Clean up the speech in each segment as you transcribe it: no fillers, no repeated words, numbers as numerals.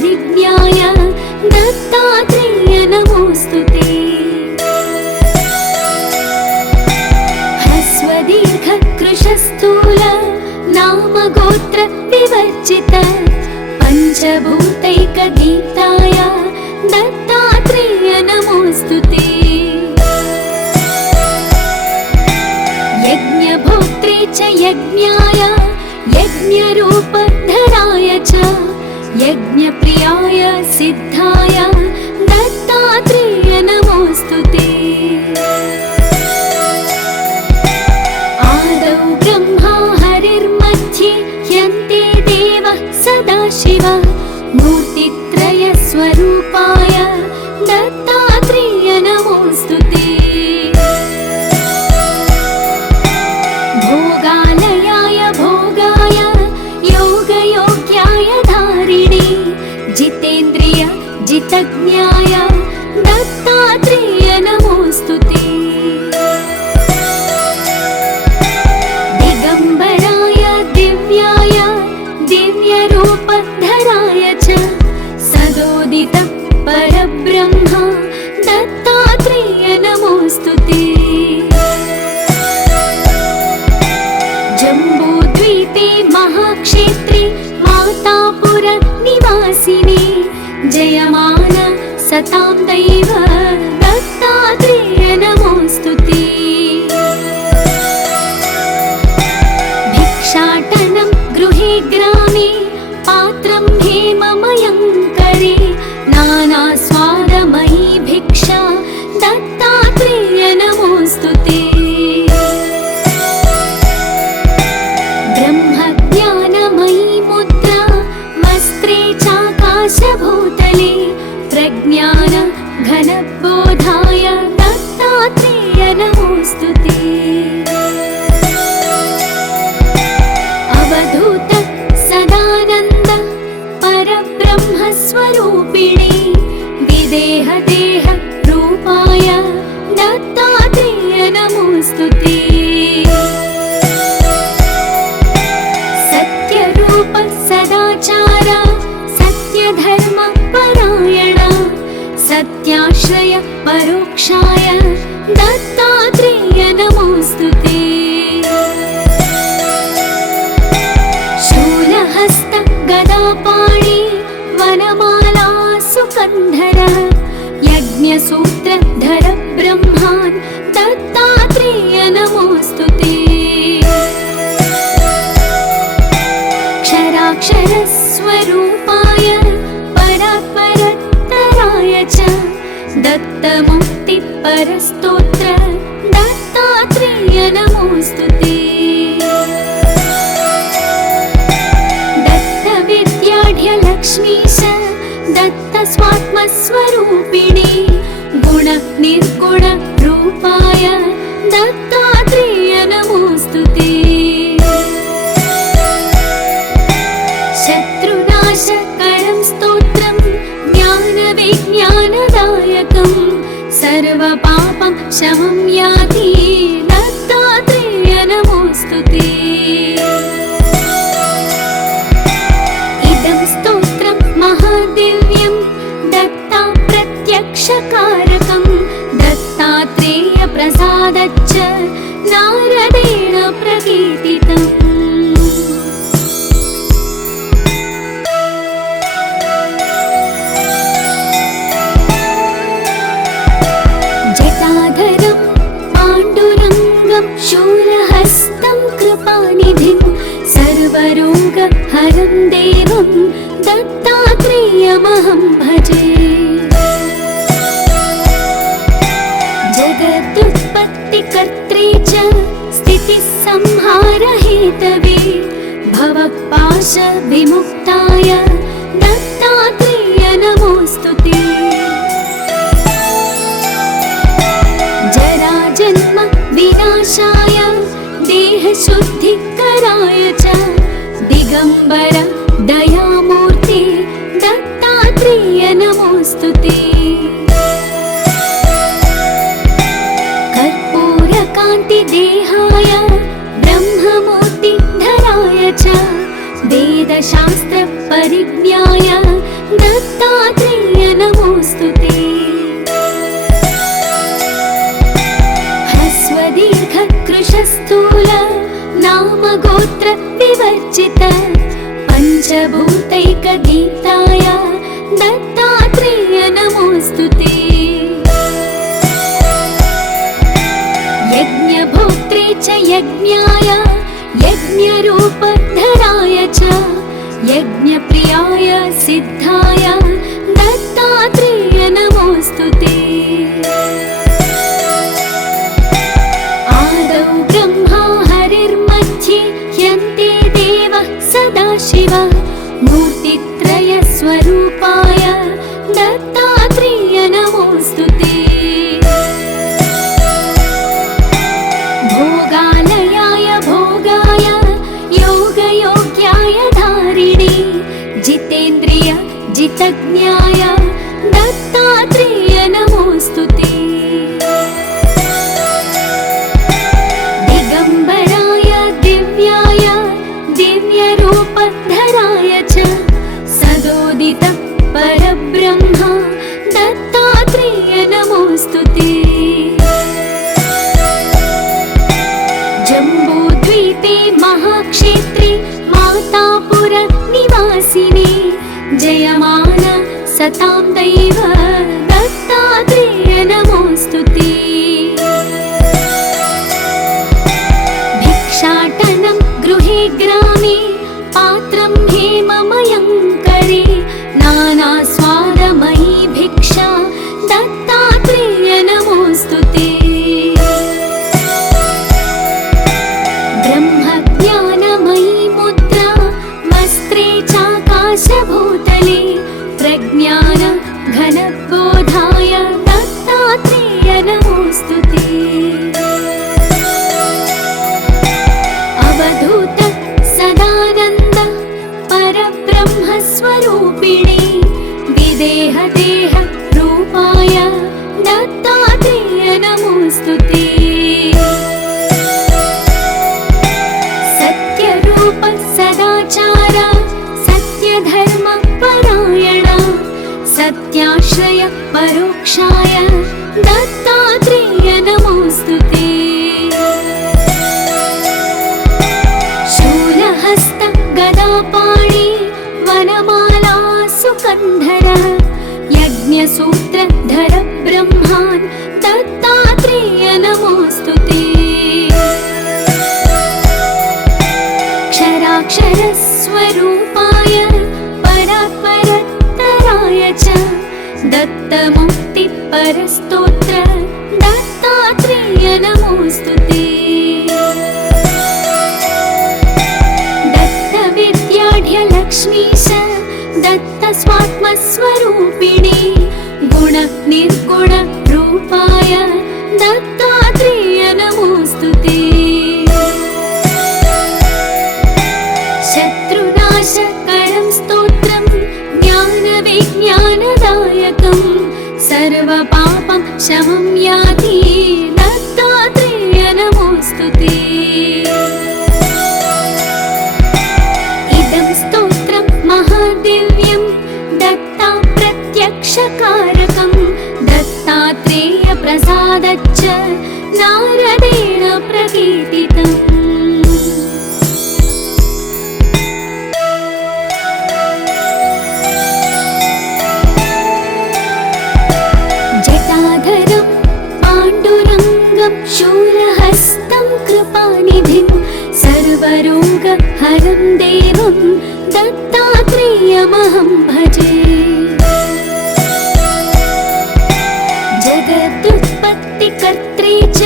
परिज्ञाय दत्तात्रेय नमोऽस्तुते। ह्रस्वदीर्घ कृशस्थूल नाम गोत्र विवर्जित पञ्चभूतैकदीप्ताय दत्तात्रेय नमोऽस्तुते। यज्ञभोक्त्रे च यज्ञाय यज्ञरूपधराय च यज्ञप्रियाय सिद्धाय दत्तात्रेय नमोऽस्तुते। आदौ ब्रह्मा हरिर्मध्ये ह्यन्ते देवः सदाशिवः मूर्तित्रयस्वरूपाय दत्तात्रेय नमोऽस्तुते। भोगालयाय भोगाय योगयोग्याय धारिणे जितेन्द्रिय जितज्ञाय दत्तात्रेय नमोऽस्तुते। दिगम्बराय दिव्याय दिव्यरूपधराय च सदोदित परब्रह्म दत्तात्रेय नमोऽस्तुते। जम्बूद्वीपे महाक्षेत्रे मातापुर निवासिने जयमान सतां दैव दत्तात्रेय नमोऽस्तुते। भिक्षाटनं गृहे ग्रामे पात्रं हेममयं करे नानास्वादमयी भिक्षा दत्तात्रेय नमोऽस्तुते। ब्रह्मज्ञानमयी मुद्रा वस्त्रे चाकाशभूतले प्रज्ञान घनबोधाय दत्तात्रेय नमोऽस्तुते। अवधूत सदानन्द परब्रह्मस्वरूपिणे विदेहदेह रूपाय दत्तात्रेय नमोऽस्तुते। सत्यरूप सदाचार सत्यधर्म परायण सत्याश्रय परोक्षाय दत्तात्रेय नमोऽस्तुते। शूलहस्त गदापाणि वनमाला सुकन्धर यज्ञसूत्रधर ब्रह्मान् दत्तात्रेय नमोऽस्तुते। क्षराक्षरस्वरूपाय परात्परतराय च दत्तमुक्तिपरस्तोत्र दत्तात्रेय नमोऽस्तुते। दत्तविद्याढ्यलक्ष्मीश दत्तस्वात्मस्वरूपिणे गुणनिर्गुण रूपाय दत्तात्रेय नमोऽस्तुते। शत्रुनाशकरं स्तोत्रं ज्ञानविज्ञानदायकं सर्वपापं शमं याति दत्तात्रेय नमोऽस्तुते। इदं स्तोत्रं महादिव्यं दत्ता प्रत्यक्षकारकं दत्तात्रेय प्रसादच्च नारदेण प्रकीर्तितम्। शूलहस्तं कृपानिधिं सर्वरोगहरं देवं दत्तात्रेयमहं भजे। जगदुत्पत्तिकर्त्रे च स्थितिसंहारहेतवे भवपाशविमुक्ताय दत्तात्रेय नमोऽस्तुते। जराजन्म विनाशाय देहशुद्धिकराय च दिगम्बर दयामूर्ते दत्तात्रेय नमोऽस्तुते। कर्पूरकान्तिदेहाय ब्रह्ममूर्तिधराय च वेदशास्त्रपरिज्ञाय यज्ञरूपधराय च यज्ञप्रियाय सिद्धाय दत्तात्रेय नमोऽस्तु ते। आदौ ब्रह्मा हरिर्मध्ये यन्ते देवः सदाशिवः मूर्तित्रयस्वरूपाय दत्तात्रेय नमोऽस्तु ते। भोगालयाय भोगाय योगयोग्याय धारिणे जितेन्द्रिय जितज्ञाय दत्तात्रेय नमोऽस्तु ते। दिगम्बराय दिव्याय दिव्यरूपधराय च सदोदित परब्रह्म दत्तात्रेय नमोऽस्तु ते। जम्बूद्वीपे महाक्षेत्रे मातापुर निवासिने जयमान सतां दैव दत्तात्रेय नमोऽस्तु ते। भिक्षाटनं गृहे ग्रामे पात्रं हेममयं करे नानास्वादमयी भिक्षा दत्तात्रेय नमोऽस्तु ते। ब्रह्मज्ञानमयी मुद्रा वस्त्रे चाकाशभूतले प्रज्ञान घनबोधाय दत्तात्रेय नमोऽस्तु ते। अवधूत सदानन्द परब्रह्मस्वरूपिणे विदेहदेह रूपाय दत्तात्रेय नमोऽस्तु ते। सत्यरूप सदाचार सत्यधर्म परायण सत्याश्रय परोक्षाय दत्तात्रेय नमोऽस्तु ते। शूलहस्त गदापाणि वनमाला सुकन्धर यज्ञसूत्रधर ब्रह्मान् दत्तात्रेय नमोऽस्तु ते। क्षराक्षरस्वरूपाय परात्परतराय च दत्तमुक्तिपरस्तोत्र दत्तात्रेय नमोऽस्तु ते। दत्तविद्याढ्यलक्ष्मीश दत्तस्वात्मस्वरूपिणे गुणनिर्गुण रूपाय दत्तात्रेय नमोऽस्तु ते। शत्रुनाशकरं स्तोत्रं ज्ञानविज्ञानदायकं सर्वपापं शमं याति दत्तात्रेय नमोऽस्तु ते। इदं स्तोत्रं महादिव्यं दत्ता प्रत्यक्षकारकं दत्तात्रेय प्रसादच्च नारदेण प्रकीर्तितम्। जटाधरं पाण्डुरङ्गं शूलहस्तं कृपानिधिं सर्वरोगहरं देवं दत्तात्रेयमहं भजे। जगदुत्पत्तिकर्त्रे च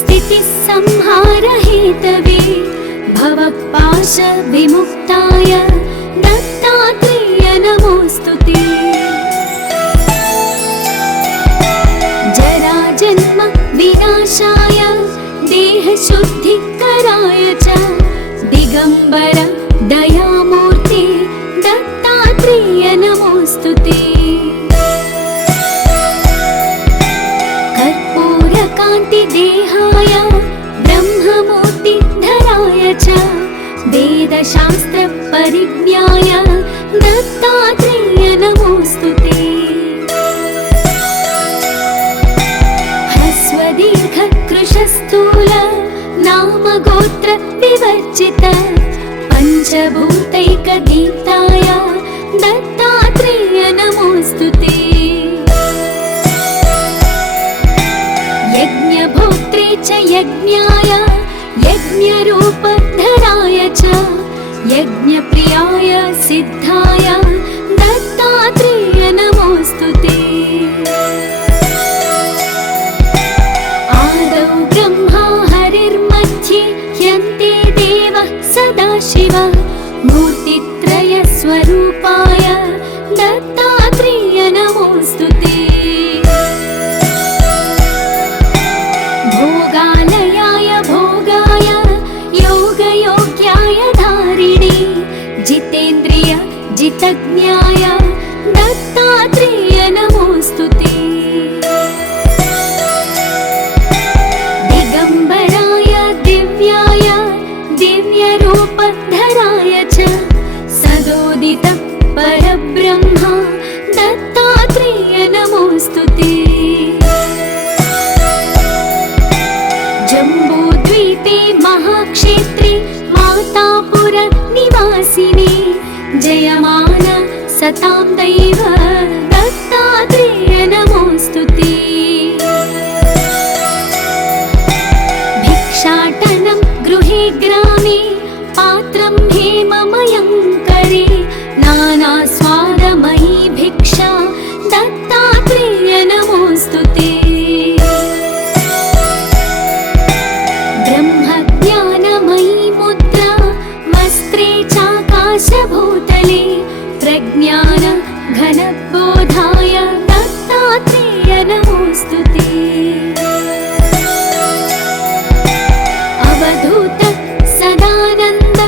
स्थितिसंहारहेतवे भवपाशविमुक्ताय दत्तात्रेय नमोऽस्तु ते। जराजन्म विनाशाय देहशुद्धिकराय च दिगम्बर दयामूर्ते दत्तात्रेय नमोऽस्तु ते। कर्पूरकान्तिदेहाय ब्रह्ममूर्तिधराय च वेदशास्त्रपरिज्ञाय दत्तात्रेय नमोऽस्तु ते। ह्रस्वदीर्घकृशस्थूल नामगोत्र विवर्जित पञ्चभूतैकदीप्ताय दत्तात्रेय नमोऽस्तु ते। यज्ञभोक्त्रे च यज्ञाय यज्ञरूपधराय सर्वसर्वज्ञाय दत्तात्रेय नमोऽस्तु ते। दिगम्बराय दिव्याय दिव्यरूपधराय च सदोदित परब्रह्म दत्तात्रेय नमोऽस्तु ते। जम्बूद्वीपे महाक्षेत्रे मातापुर निवासिने जयमान सतां दैव दत्तात्रेय नमोऽस्तु ते। भिक्षाटनं गृहे ग्रामे पात्रं हेममयं करे नानास्वादमयी भिक्षा दत्तात्रेय नमोऽस्तु ते। ब्रह्मज्ञानमयी मुद्रा वस्त्रे चाकाशभूतले प्रज्ञान घनबोधाय दत्तात्रेय नमोऽस्तु ते। अवधूत सदानन्द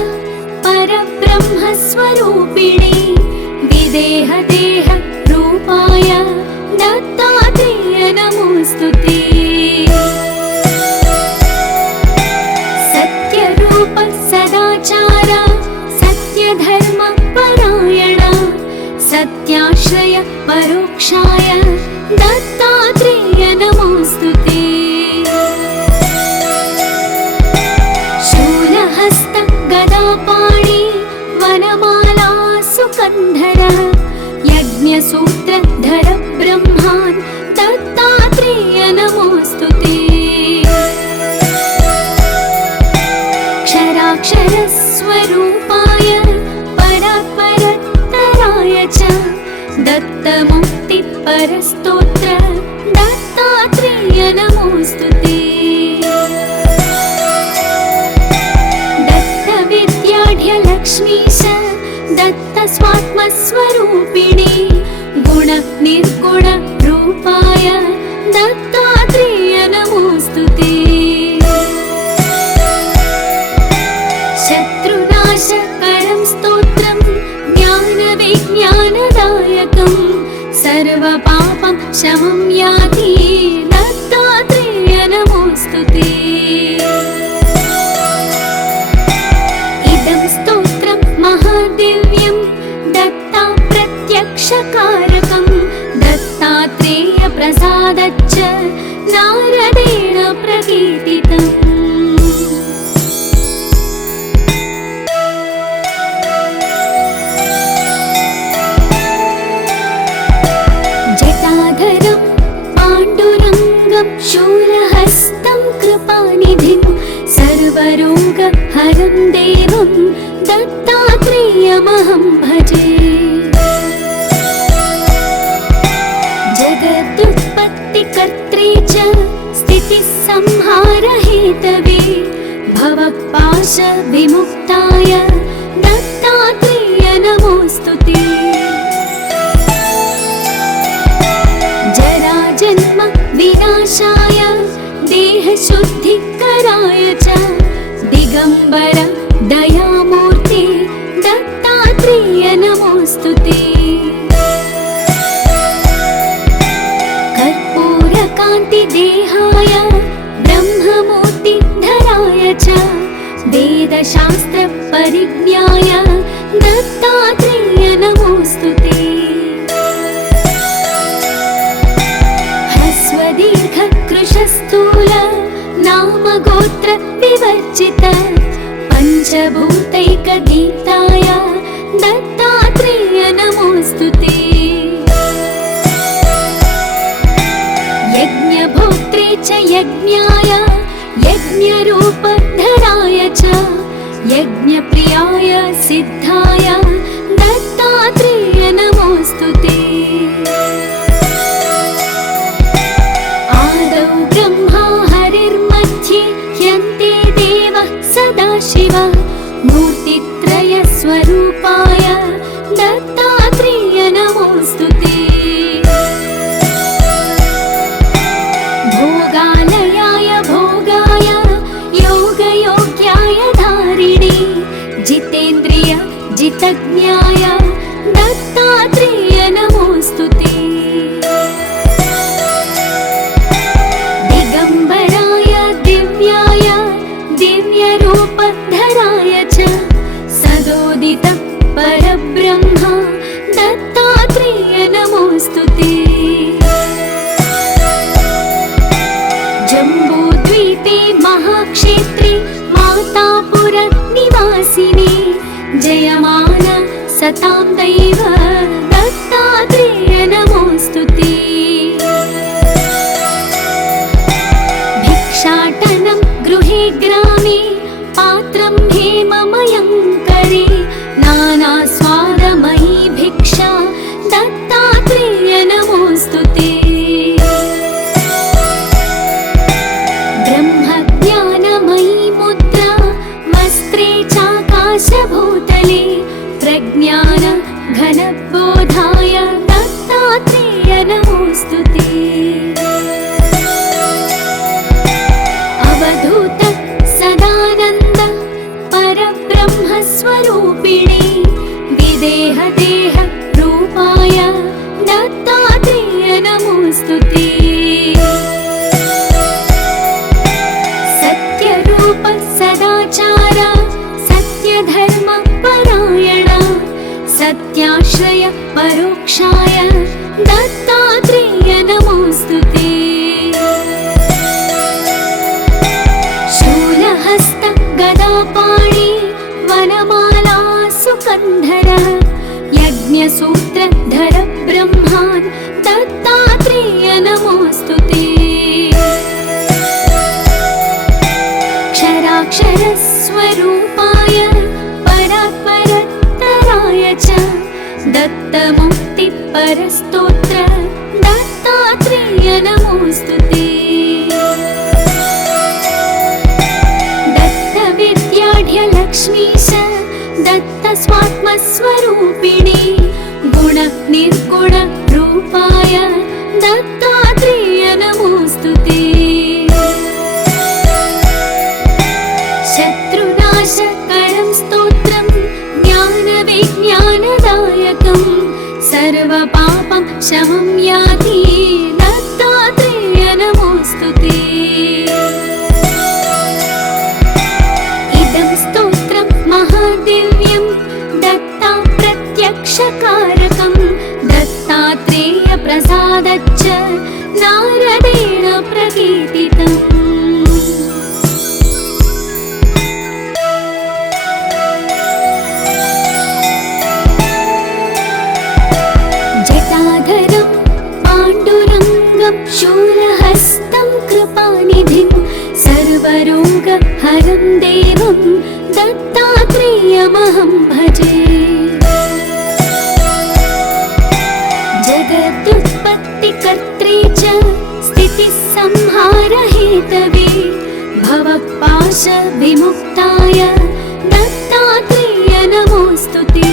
परब्रह्मस्वरूपिणे विदेहदेह रूपाय दत्तात्रेय नमोऽस्तु ते। सत्यरूप सदाचार सत्यधर्म परायण सत्याश्रय परोक्षाय दत्तात्रेय नमोऽस्तु ते। शूलहस्त गदापाणि वनमाला सुकन्धर यज्ञसूत्रधर ब्रह्मान् दत्तात्रेय नमोऽस्तु ते। क्षराक्षरस्वरूपाय परात्परतराय च दत्तमुक्तिपरस्तोत्र दत्तात्रेय नमोऽस्तु ते। दत्तविद्याढ्यलक्ष्मीश दत्तस्वात्मस्वरूपिणे गुणनिर्गुण रूपाय दत्तात्रेय नमोऽस्तु ते। शत्रुनाशकरं स्तोत्रं ज्ञानविज्ञानदायकं सर्वपापं शमं याति दत्तात्रेय नमोऽस्तु ते। इदं स्तोत्रं महादिव्यं दत्ता प्रत्यक्षकारकं दत्तात्रेय प्रसादच्च नारदेण प्रकीर्तितम्। जटाधरं पाण्डुरङ्गं शूलहस्तं कृपानिधिं सर्वरोगहरं देवं दत्तात्रेयमहं भजे। जगदुत्पत्तिकर्त्रे च स्थितिसंहारहेतवे भवपाशविमुक्ताय दत्तात्रेय नमोऽस्तु ते। जराजन्म विनाशाय देहशुद्धिकराय च दिगम्बर दयामूर्ते दत्तात्रेय नमोऽस्तु ते। कर्पूरकान्तिदेहाय ब्रह्ममूर्तिधराय च वेदशास्त्रपरिज्ञाय दत्तात्रेय नमोऽस्तु ते। ह्रस्वदीर्घकृशस्थूल नामगोत्र विवर्जित पञ्चभूतैकदीप्ताय दत्तात्रेय नमोऽस्तु ते। यज्ञभोक्त्रे च यज्ञाय यज्ञरूपधराय च यज्ञप्रियाय सिद्धाय दत्तात्रेय नमोऽस्तु ते। आदौ ब्रह्मा हरिर्मध्ये ह्यन्ते देवः सदाशिव मूर्तित्रयस्वरूपाय दैव दत्तात्रेय नमोऽस्तु ते। भिक्षाटनं गृहे ग्रामे पात्रं हेममयं करे नानास्वादमयी भिक्षा दत्तात्रेय नमोऽस्तु ते। ब्रह्मज्ञानमयी मुद्रा वस्त्रे चाकाशभूतले प्रज्ञान घनबोधाय दत्तात्रेय नमोऽस्तु ते। अवधूत सदानन्द परब्रह्मस्वरूपिणे विदेह देह रूपाय दत्तात्रेय नमोऽस्तु ते। सत्यरूप सदाचार सत्यधर्म परायण सत्याश्रय परोक्षाय दत्तात्रेय नमोऽस्तु ते। शूलहस्त गदापाणि वनमाला सुकन्धर यज्ञसूत्रधर ब्रह्मान् दत्तात्रेय नमोऽस्तु ते। क्षराक्षरस्वरूपाय परात्परतराय च दत्तमुक्तिपरस्तोत्र दत्तात्रेय नमोऽस्तु ते। दत्तविद्याढ्यलक्ष्मीश दत्तस्वात्मस्वरूपिणे गुण निर्गुण रूपाय दत्तात्रेय नमोऽस्तु ते। शत्रुनाशकरं स्तोत्रं ज्ञानविज्ञानदायकं सर्वपापं शमं याति दत्तात्रेय नमोऽस्तु ते। इदं स्तोत्रं महादिव्यं दत्ता प्रत्यक्षकारकं दत्तात्रेय प्रसादच्च नारदेण प्रकीर्तितम्। जटाधरं पाण्डुरङ्गं शूलहस्तं कृपानिधिं सर्वरोगहरं देवं दत्तात्रेयमहं भजे। जगदुत्पत्तिकर्त्रे च स्थितिसंहारहेतवे भवपाशविमुक्ताय दत्तात्रेय नमोऽस्तु ते।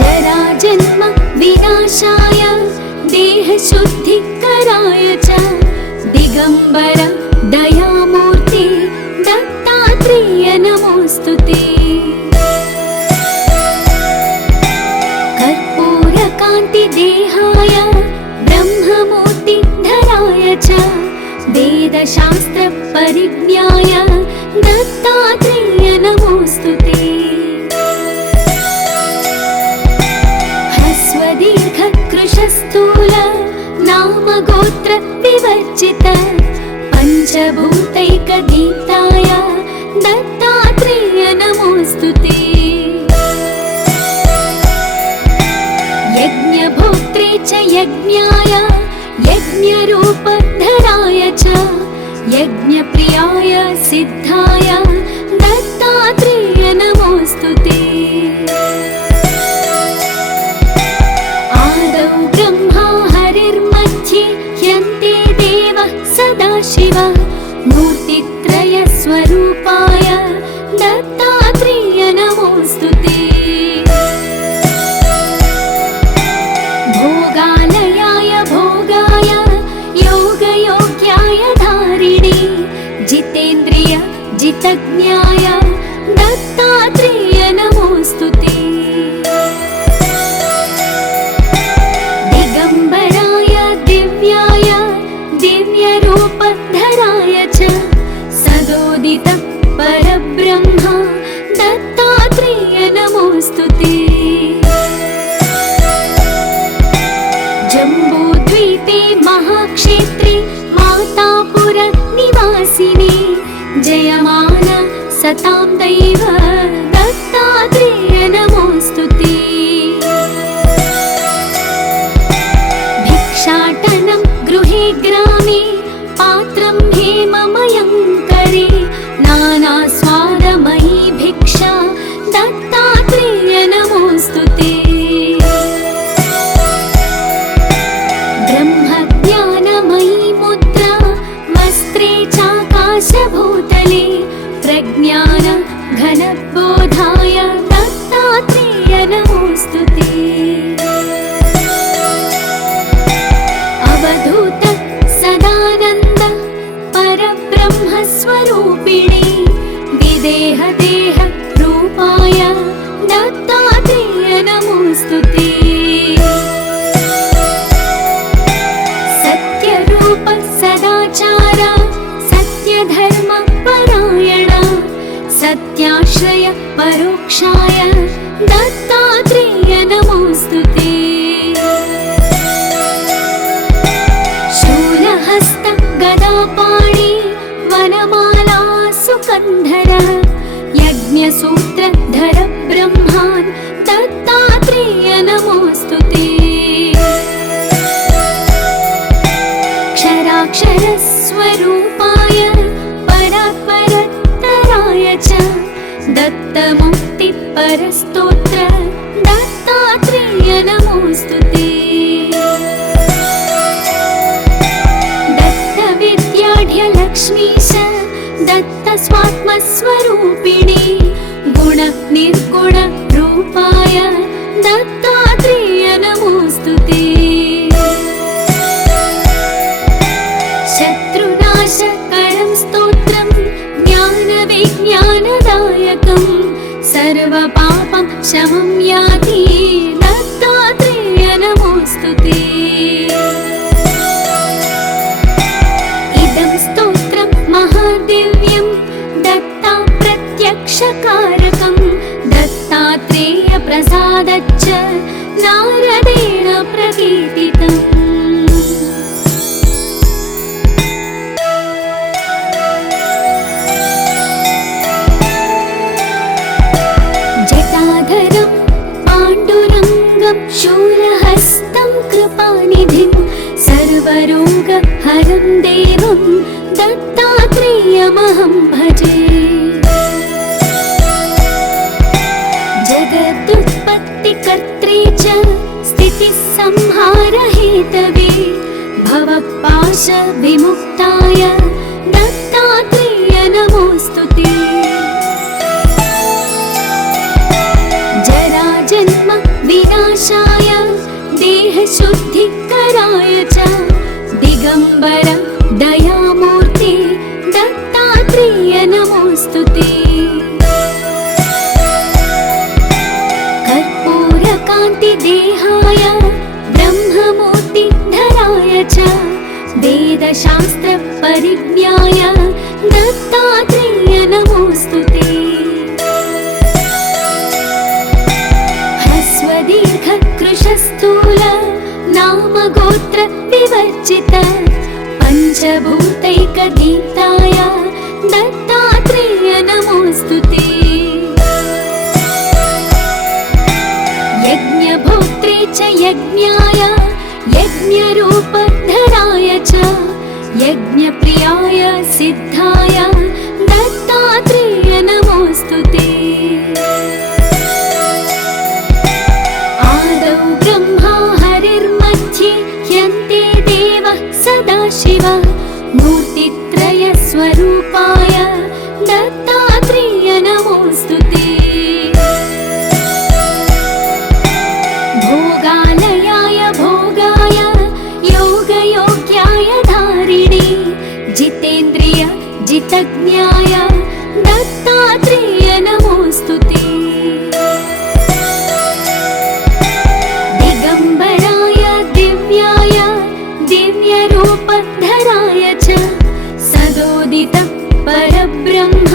जराजन्म विनाशाय देहशुद्धिकराय च दिगम्बर दयामूर्ति दत्तात्रेय नमोऽस्तु ते। कर्पूरकान्तिदेहाय ब्रह्ममूर्तिधराय च वेदशास्त्रपरिज्ञाय दत्तात्रेय नमोऽस्तु ते। ह्रस्वदीर्घकृशस्थूल नामगोत्र विवर्जित पञ्चभूतैकदीप्ताय दत्तात्रेय नमोऽस्तु ते। यज्ञभोक्त्रे च यज्ञाय यज्ञरूपधराय च यज्ञप्रियाय सिद्धाय दत्तात्रेय नमोऽस्तु ते। आदौ ब्रह्मा हरिर्मध्ये ह्यन्ते देवः सदाशिव मूर्तित्रयस्वरूपाय दत्तात्रेय नमोऽस्तु ते। भोगालयाय भोगाय योगयोग्याय धारिणे जितेन्द्रिय जितज्ञाय दत्तात्रेय नमोऽस्तु ते। दिगम्बराय दिव्याय दिव्यरूपधराय च सदोदित परब्रह्म दत्तात्रेय नमोऽस्तु ते। जम्बूद्वीपे महाक्षेत्रे मातापुर निवासिने जयमान सतां दैव दत्तात्रेय नमोऽस्तु ते। सत्यरूप सदाचार सत्यधर्म परायण सत्याश्रय परोक्षाय दत्तात्रेय नमोऽस्तु ते। शूलहस्त गदापाणि वनमाला सुकन्धर यज्ञसूत्रधर ब्रह्मान् दत्तात्रेय नमोऽस्तु ते। क्षराक्षरस्वरूपाय परात्परतराय च दत्तमुक्तिपरस्तोत्र दत्तात्रेय नमोऽस्तु ते। दत्तविद्याढ्यलक्ष्मीश दत्तस्वात्मस्वरूपिणी गुणनिर्गुण रूपाय दत्तात्रेय नमोऽस्तु ते। शत्रुनाशकरं स्तोत्रं ज्ञानविज्ञानदायकं सर्वपापं शमं याति दत्तात्रेय नमोऽस्तु ते। इदं स्तोत्रं महादिव्यं दत्ता प्रत्यक्षकारकं दत्तात्रेय प्रसादच्च नारदेण प्रकीर्तितम्। जटाधरं पाण्डुरङ्गं शूलहस्तं कृपानिधिं सर्वरोगहरं देवं दत्तात्रेयमहं भजे। जगदुत्पत्तिकर्त्रे च स्थितिसंहारहेतवे भवपाशविमुक्ताय दत्तात्रेय नमोऽस्तु ते। जराजन्म विनाशाय देहशुद्धिकराय च दिगम्बर दयामूर्ते दत्तात्रेय नमोऽस्तु ते। कर्पूरकान्तिदेहाय ब्रह्ममूर्तिधराय च वेदशास्त्रपरिज्ञाय दत्तात्रेय नमोऽस्तु ते। ह्रस्वदीर्घकृशस्थूल नामगोत्र विवर्जित पञ्चभूतैकदीप्ताय दत्तात्रेय नमोऽस्तु ते। यज्ञभोक्त्रे च यज्ञाय यज्ञरूपधराय च यज्ञप्रियाय सिद्धाय दत्तात्रेय नमोऽस्तु ते। आदौ ब्रह्मा हरिर्मध्ये ह्यन्ते देवः सदाशिव मूर्तित्रयस्वरूपाय दत्तात्रेय नमोऽस्तु ते। भोगालयाय भोगाय योगयोग्याय धारिणे जितेन्द्रिय जितज्ञाय दत्तात्रेय नमोऽस्तु ते। दिगम्बराय दिव्याय दिव्यरूपधराय च सदोदित परब्रह्म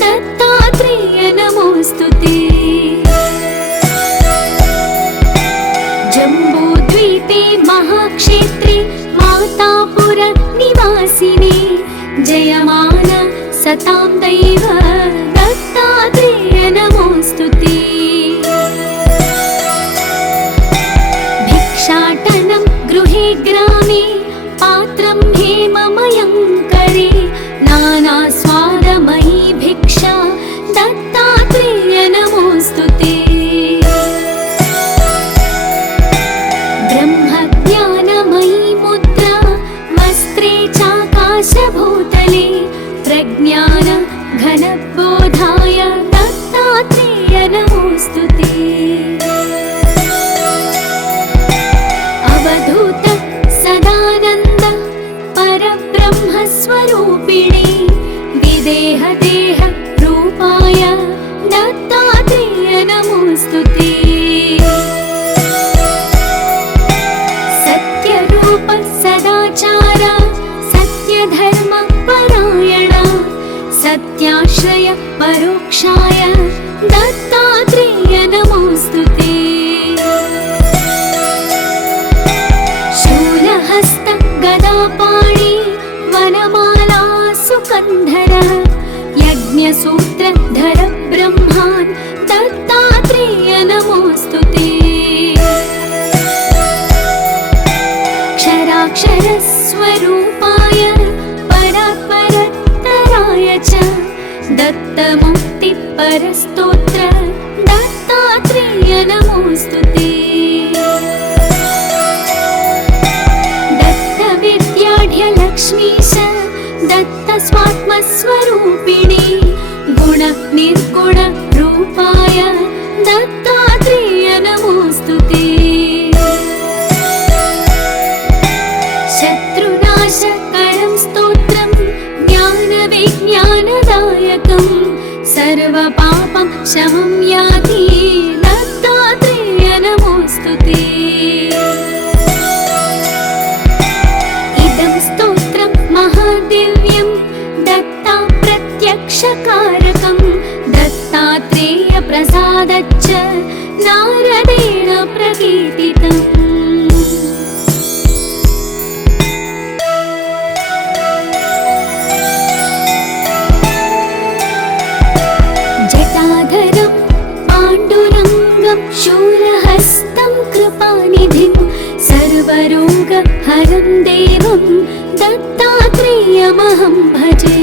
दत्तात्रेय नमोऽस्तु ते। जम्बूद्वीपे महाक्षेत्रे मातापुर निवासिने जयमान सतां दैव दत्तात्रेय नमोऽस्तु ते। भिक्षाटनं गृहे ग्रामे पात्रं हेममयं करे नानास्वादमयी भिक्षा दत्तात्रेय नमोऽस्तु ते। ब्रह्मज्ञानमयी मुद्रा वस्त्रे चाकाशभूतले प्रज्ञान घन दत्तात्रेय नमोऽस्तु ते। शूलहस्त गदापाणि वनमाला सुकन्धर यज्ञसूत्रधर ब्रह्मान् दत्तात्रेय नमोऽस्तु ते। क्षराक्षरस्वरूपाय परात्परतराय च दत्तमुक्तिपरस्तोत्र दत्तात्रेय नमोऽस्तु ते। दत्तविद्याढ्यलक्ष्मीश दत्तस्वात्मस्वरूपिणी गुणनिर्गुणरूपाय दत्तात्रेय नमोऽस्तु ते। शत्रुनाशकरं स्तोत्रं ज्ञानविज्ञानदायकं सर्वपापं शमं याति दत्तात्रेय नमोऽस्तु ते। इदं स्तोत्रं महादिव्यं दत्ता प्रत्यक्षकारकं दत्तात्रेय प्रसादच्च नारदेण प्रकीर्तितम्। जटाधरं पाण्डुरङ्गं शूलहस्तं कृपानिधिं सर्वरोगहरं देवं दत्तात्रेयमहं भजे।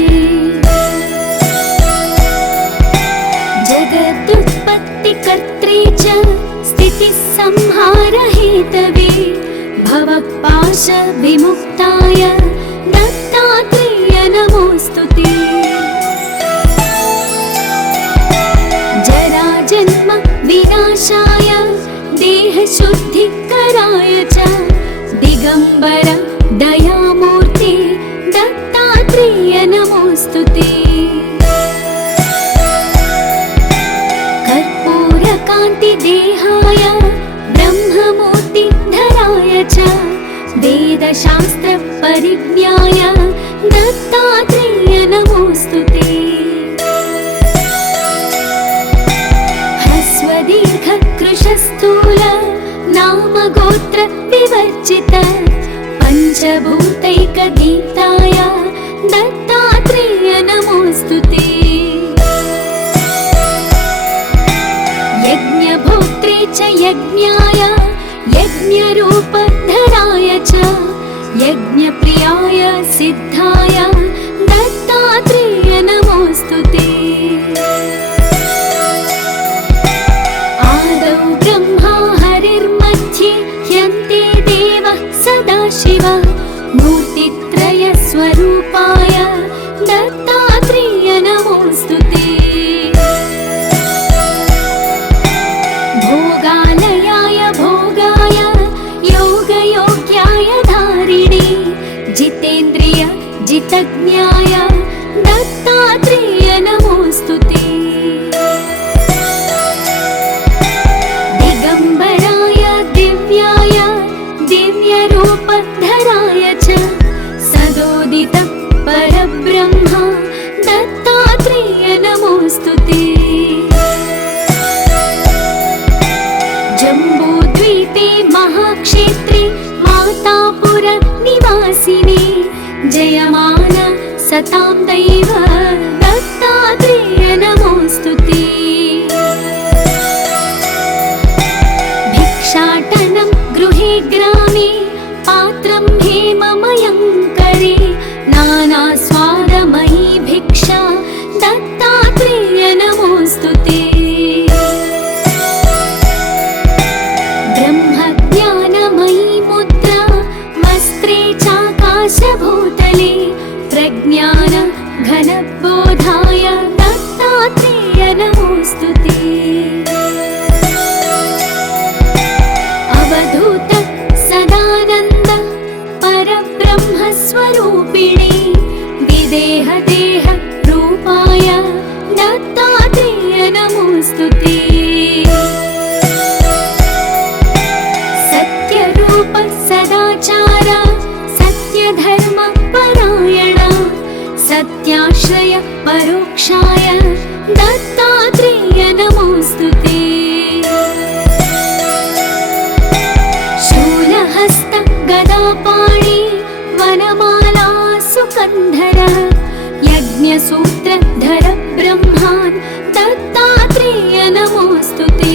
जगदुत्पत्तिकर्त्रे च स्थितिसंहारहेतवे भवपाशविमुक्ताय दत्तात्रेय नमोऽस्तु ते। जराजन्म विनाशाय देहशुद्धिकराय च दिगम्बर दयामूर्ते दत्तात्रेय नमोऽस्तु ते। कर्पूरकान्तिदेहाय ब्रह्ममूर्तिधराय च वेदशास्त्रपरिज्ञाय दत्तात्रेय नमोऽस्तु ते। दीर्घकृशस्थूल नामगोत्र विवर्जित पञ्चभूतैकगीताय दत्तात्रेय नमोऽस्तु ते। यज्ञभोक्त्रे च यज्ञाय यज्ञरूपधराय च यज्ञप्रियाय सिद्धाय दत्तात्रेय नमोऽस्तु ते। ब्रह्मा हरिर्मध्ये ह्यन्ते देवः सदाशिव मूर्तित्रयस्वरूपाय दत्तात्रेय नमोऽस्तु ते। भोगालयाय भोगाय योगयोग्याय धारिणे जितेन्द्रिय जितज्ञाय दत्तात्रेय नमोऽस्तु ते। दिव्यरूपधराय च सदोदित परब्रह्म दत्तात्रेय नमोऽस्तु ते। जम्बूद्वीपे महाक्षेत्रे मातापुर निवासिने जयमान सतां दैव दत्तात्रेय नमोऽस्तु ते। भिक्षाटनं गृहे ग्रामे पात्रं हेममयं करे नानास्वादमयी भिक्षा दत्तात्रेय नमोऽस्तु ते। ब्रह्मज्ञानमयी मुद्रा वस्त्रे चाकाशभूतले प्रज्ञान घनबोधाय दत्तात्रेय नमोऽस्तु ते। अवधूत सदानन्द परब्रह्मस्वरूपिणे विदेहदेह रूपाय दत्तात्रेय नमोऽस्तु ते। सत्यरूप सदाचार सत्यधर्म परायण सत्याश्रय परोक्षाय दत्तात्रेय नमोऽस्तु नमोऽस्तु ते शूलहस्त गदापाणि वनमाला सुकन्धर यज्ञसूत्रधर ब्रह्मान् दत्तात्रेय नमोऽस्तु ते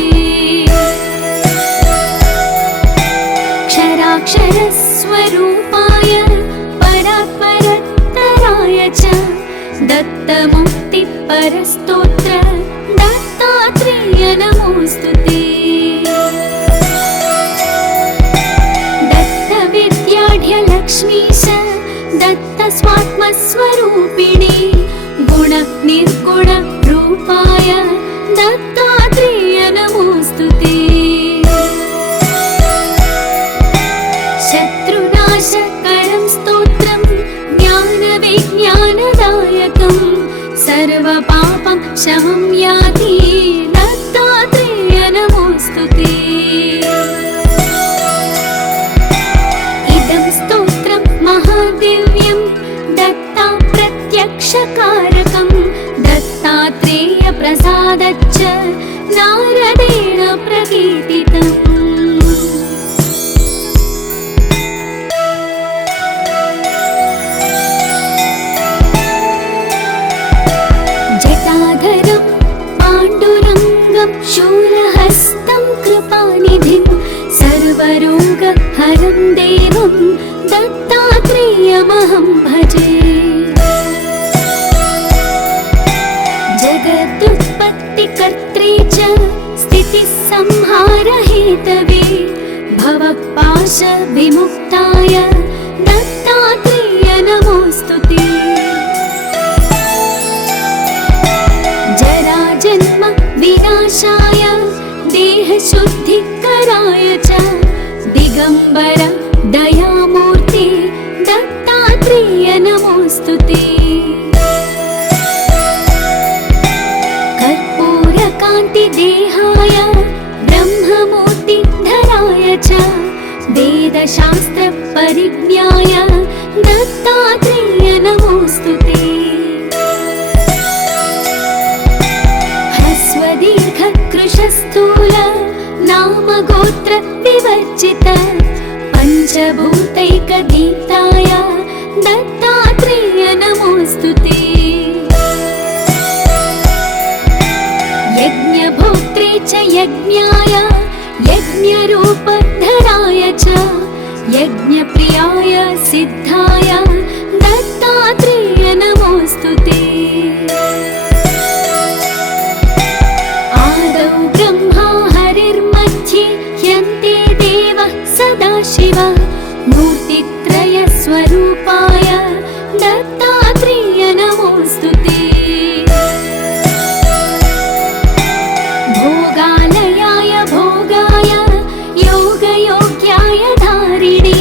क्षराक्षरस्वरूपाय परात्परत्तराय च दत्तमुक्तिपरस्तोत्र दत्तात्रेय नमोऽस्तु ते दत्तविद्याढ्यलक्ष्मीश दत्तस्वात्मस्वरूपिणी गुणनिर्गुणरूपाय दत्तात्रेय नमोऽस्तु ते शत्रुनाशकरं स्तोत्रं ज्ञानविज्ञानदायकं सर्वपापं शमं याति दत्तात्रेय नमोऽस्तु ते इदं स्तोत्रं महादिव्यं दत्ता प्रत्यक्षकारकं दत्तात्रेय प्रसादच्च नारदेण प्रकीर्तितम् जटाधरं पाण्डुरङ्गं शूलहस्तं कृपानिधिं सर्वरोगहरं देवं दत्तात्रेयमहं भजे जगदुत्पत्तिकर्त्री च स्थितिसंहारहेतवे भवपाशविमुक्ताय दत्तात्रेय नमोऽस्तु ते जराजन्म विनाशाय देहशुद्धिकराय च दिगम्बर दयामूर्ते दत्तात्रेय नमोऽस्तु ते कर्पूरकान्तिदेहाय ब्रह्ममूर्तिधराय च वेदशास्त्रपरिज्ञाय दत्तात्रेय नमोऽस्तु ते ह्रस्वदीर्घकृशस्थूल नामगोत्र विवर्जित पञ्चभूतैकदीप्ताय दत्तात्रेय नमोऽस्तु ते यज्ञभोक्त्रे च यज्ञाय यज्ञरूपधराय च यज्ञप्रियाय सिद्धाय दत्तात्रेय नमोऽस्तु ते आदौ ब्रह्मा हरिर्मध्ये ह्यन्ते देवः सदाशिव मूर्तित्रयस्वरूपाय दत्तात्रेय नमोऽस्तु ते भोगालयाय भोगाय योगयोग्याय धारिणे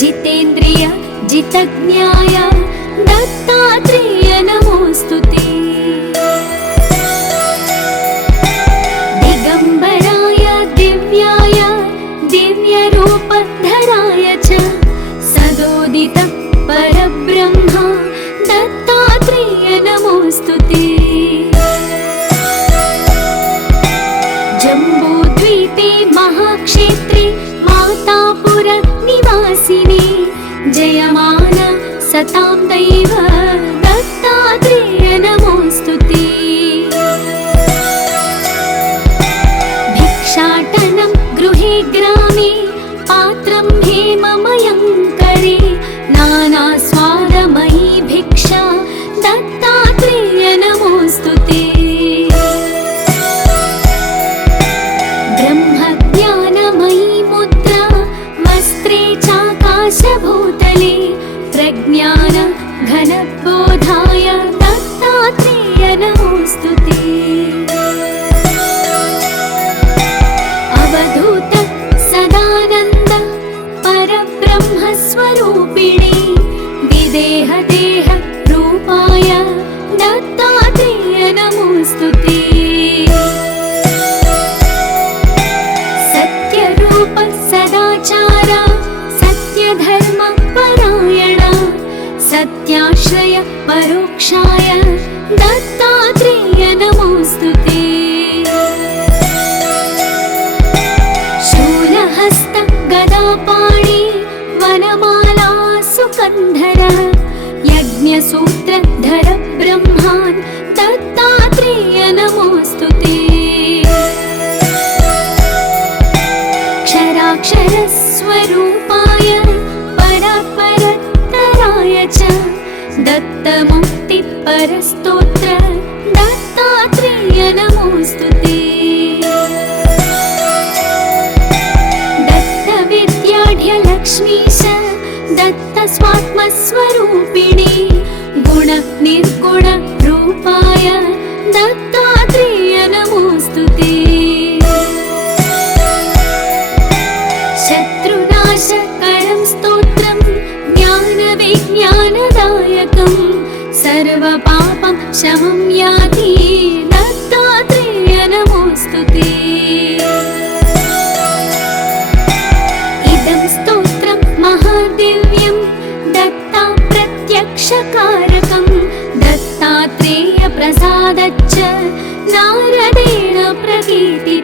जितेन्द्रिय जितज्ञाय दत्तात्रेय नमोऽस्तु ते दिगम्बराय दिव्याय दिव्यरूपधराय च सदोदित परब्रह्म दत्तात्रेय नमोऽस्तु ते जम्बूद्वीपे महाक्षेत्रे मातापुर निवासिने जयमान सतां दैव दत्तात्रेय नमोऽस्तु ते भिक्षाटनं गृहे ग्रामे पात्रं हेममयं करे नानास्वादमयी भिक्षा दत्तात्रेय नमोऽस्तु ते ब्रह्मज्ञानमयी मुद्रा वस्त्रे चाकाशभूतले प्रज्ञान घनबोधाय दत्तात्रेय नमोऽस्तु ते अवधूत सदानन्द परब्रह्मस्वरूपिणे विदेहदेह रूपाय दत्तात्रेय नमोऽस्तु ते सत्यरूप सदाचार सत्यधर्म परायण सत्याश्रय परोक्षाय दत्तात्रेय नमोऽस्तु ते सूत्रधर ब्रह्मान् दत्तात्रेय नमोऽस्तु ते। क्षराक्षरस्वरूपाय परात्परत्तराय च दत्तमुक्तिपरस्तोत्र दत्तात्रेय नमोऽस्तु ते। दत्तविद्याढ्यलक्ष्मीश दत्तस्वात्मस्वरूपिणी गुणनिर्गुणरूपाय दत्तात्रेय नमोऽस्तु ते। शत्रुनाशकरं स्तोत्रं ज्ञानविज्ञानदायकं सर्वपापं शमं याति दत्तात्रेय नमोऽस्तु ते। इदं स्तोत्रं महादिव्यं दत्ता प्रत्यक्षकारकं दत्तात्रेय प्रसादच्च नारदेण प्रकीर्तितम्।